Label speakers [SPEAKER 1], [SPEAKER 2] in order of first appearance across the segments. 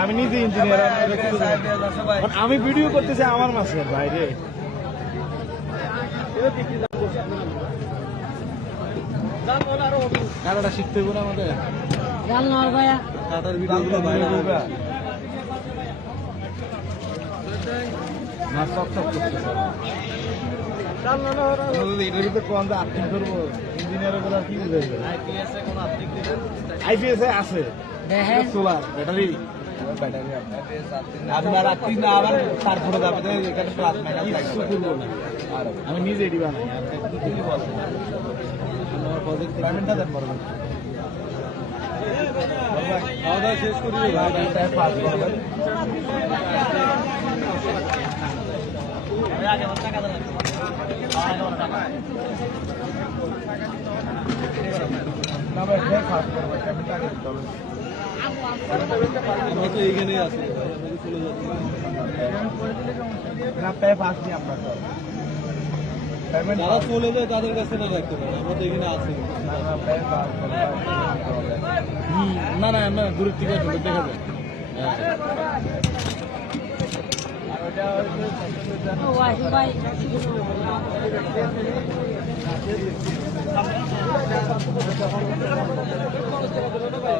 [SPEAKER 1] আমি নিজে ইঞ্জিনিয়ার আমি ভিডিও করতেছি আমার মাসের বাইরে
[SPEAKER 2] শিখতে হবে আমাদের
[SPEAKER 3] জানলো আর ভাইয়া
[SPEAKER 2] কাটার ভিডিও গুলো হবে না সব সব করতেছে
[SPEAKER 1] এটার ভিতরে কোন আর্থিক করব? ইঞ্জিনিয়ারের কথা কি বুঝাইবে
[SPEAKER 2] আইপিএস এ কোনো দিবেন
[SPEAKER 1] এ আছে।
[SPEAKER 3] দেখেন।
[SPEAKER 1] সোলার ব্যাটারি আমি নিজে বানাই আর
[SPEAKER 2] কি বলছেন আমার প্রজেক্ট পেমেন্টটা দেন বড় ভাই খাওয়া দাওয়া শেষ করি ভাই পাস করবেন না ভাই খেয়ে খাস করব পেমেন্টটা আগে দিতে হবে আমরা তো এইখানেই আছি চলে যাচ্ছি না পে পাস নিয়ে আমরা তো পেমেন্ট যারা চলে যায় তাদের কাছে না রাখতে পারে, আমরা তো এখানে আছি।
[SPEAKER 1] না না না, দূরের থেকে দেখা যায়
[SPEAKER 3] ভাই।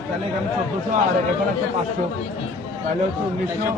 [SPEAKER 2] তাহলে এখানে চোদ্দশো আর এখন একটা পাঁচশো। তাহলে হচ্ছে উনিশশো